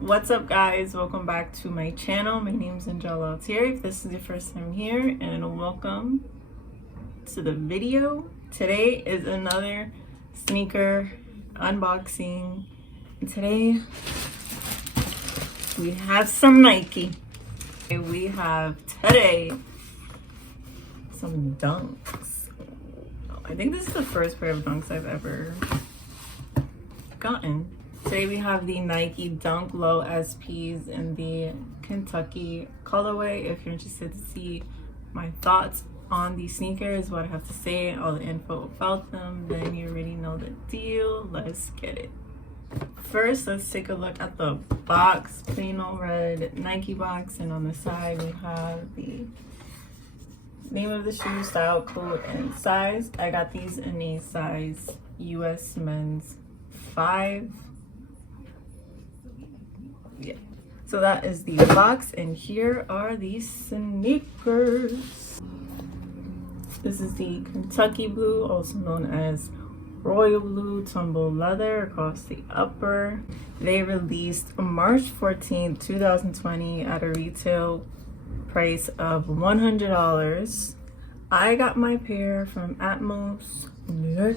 What's up, guys? Welcome back to my channel. My name is Angele Altieri. If this is your first time here, and welcome to the video. Today is another sneaker unboxing. And today we have some Nike. We have today some Dunks. I think this is the first pair of Dunks I've ever gotten. Today we have the Nike Dunk Low SPs in the Kentucky colorway. If you're interested to see my thoughts on these sneakers, what I have to say, all the info about them, then you already know the deal. Let's get it. First, let's take a look at the box. Plain old red Nike box, and on the side we have the name of the shoe, style, code, and size. I got these in a size US men's 5. Yeah, so that is the box, and here are the sneakers. This is the Kentucky blue, also known as royal blue, tumble leather across the upper. They released March 14th, 2020 at a retail price of $100. I got my pair from Atmos, New York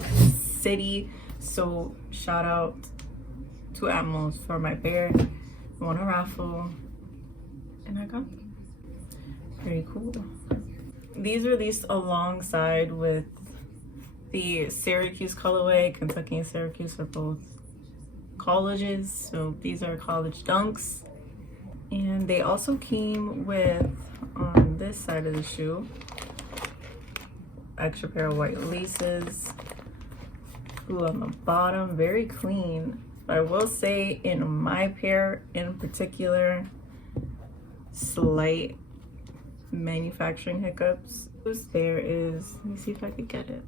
City, so shout out to Atmos for my pair. Won a raffle and I got them. Very cool. These released alongside with the Syracuse colorway. Kentucky and Syracuse are both colleges, so these are college Dunks. And they also came with, on this side of the shoe, extra pair of white laces. Blue on the bottom, very clean. But I will say, in my pair in particular, slight manufacturing hiccups. There is, let me see if I could get it,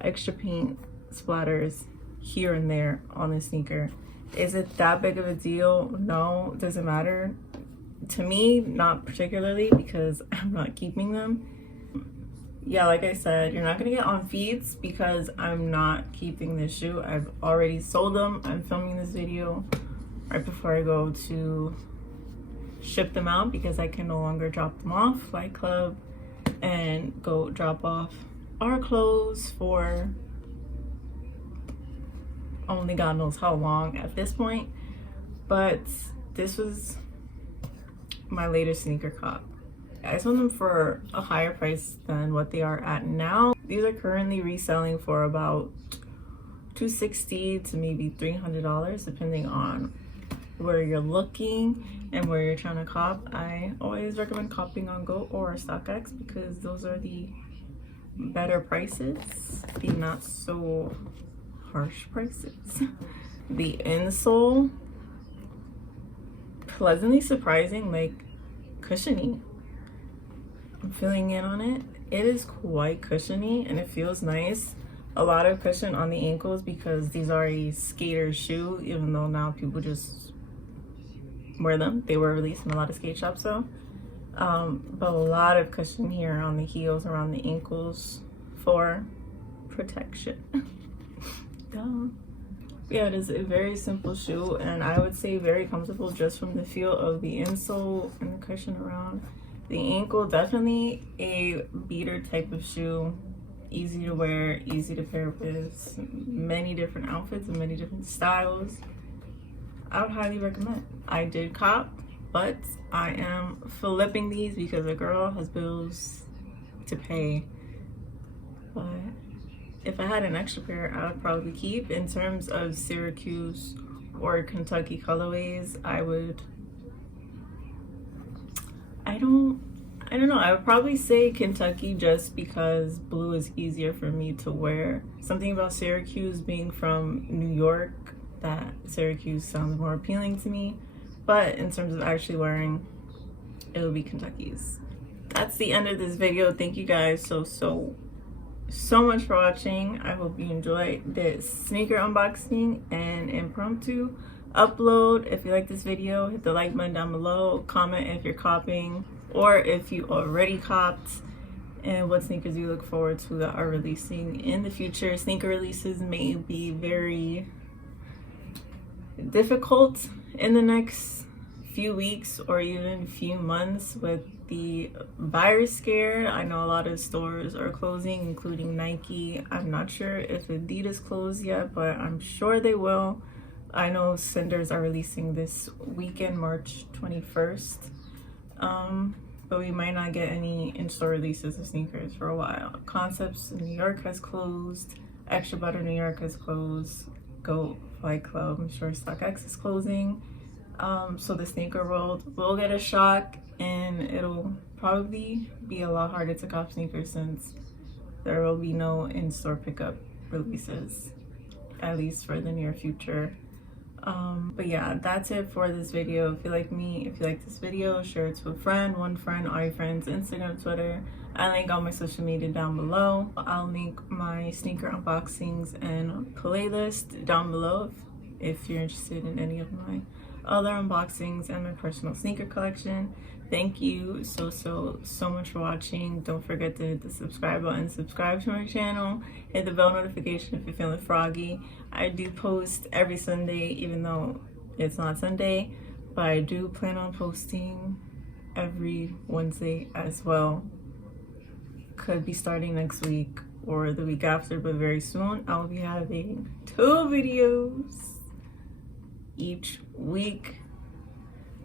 extra paint splatters here and there on the sneaker. Is it that big of a deal? No. Does it matter? To me, not particularly, because I'm not keeping them. Yeah, like I said, you're not gonna get on feeds because I'm not keeping this shoe. I've already sold them. I'm filming this video right before I go to ship them out because I can no longer drop them off Flight Club and go drop off our clothes for only God knows how long at this point. But this was my latest sneaker cop. I sold them for a higher price than what they are at now. These are currently reselling for about $260 to maybe $300, depending on where you're looking and where you're trying to cop. I always recommend copping on Go or StockX because those are the better prices, the not so harsh prices. The insole, pleasantly surprising, like cushiony. I'm feeling in on it. It is quite cushiony and it feels nice. A lot of cushion on the ankles because these are a skater shoe, even though now people just wear them. They were released in a lot of skate shops though. But a lot of cushion here on the heels, around the ankles for protection. Yeah, it is a very simple shoe, and I would say very comfortable just from the feel of the insole and the cushion around the ankle. Definitely a beater type of shoe, easy to wear, easy to pair with many different outfits and many different styles. I would highly recommend. I did cop, but I am flipping these because a girl has bills to pay. But if I had an extra pair, I would probably keep. In terms of Syracuse or Kentucky colorways, I don't know. I would probably say Kentucky just because blue is easier for me to wear. Something about Syracuse being from New York, that Syracuse sounds more appealing to me. But in terms of actually wearing, it would be Kentucky's. That's the end of this video. Thank you guys so much for watching. I hope you enjoyed this sneaker unboxing and impromptu upload. If you like this video, hit the like button down below. Comment if you're copping or if you already copped, and what sneakers you look forward to that are releasing in the future. Sneaker releases may be very difficult in the next few weeks or even few months with the virus scare. I know a lot of stores are closing, including Nike. I'm not sure if Adidas closed yet, but I'm sure they will. I know Cinders are releasing this weekend, March 21st. But we might not get any in-store releases of sneakers for a while. Concepts in New York has closed. Extra Butter New York has closed. Go Flight Club, I'm sure StockX is closing. So the sneaker world will get a shock, and it'll probably be a lot harder to cop sneakers since there will be no in-store pickup releases, at least for the near future. But yeah, that's it for this video. If you like me, if you like this video, share it to a friend, one friend, all your friends, Instagram, Twitter. I link all my social media down below. I'll link my sneaker unboxings and playlist down below if you're interested in any of my other unboxings and my personal sneaker collection. Thank you so much for watching. Don't forget to hit the subscribe button, subscribe to my channel, hit the bell notification if you're feeling froggy. I do post every Sunday, even though it's not Sunday, but I do plan on posting every Wednesday as well. Could be starting next week or the week after, but very soon I'll be having 2 videos each week.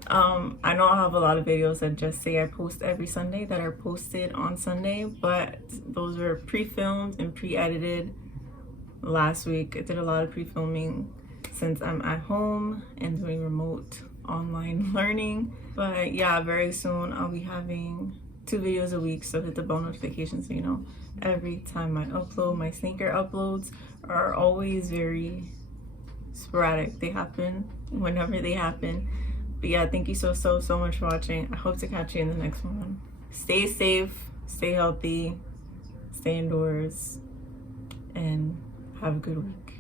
I know I have a lot of videos that just say I post every Sunday that are posted on Sunday, but those were pre-filmed and pre-edited last week. I did a lot of pre-filming since I'm at home and doing remote online learning. But yeah, very soon I'll be having 2 videos a week, so hit the bell notification so you know every time I upload. My sneaker uploads are always very sporadic. They happen whenever they happen. But yeah, thank you so much for watching. I hope to catch you in the next one. Stay safe, stay healthy, stay indoors, and have a good week.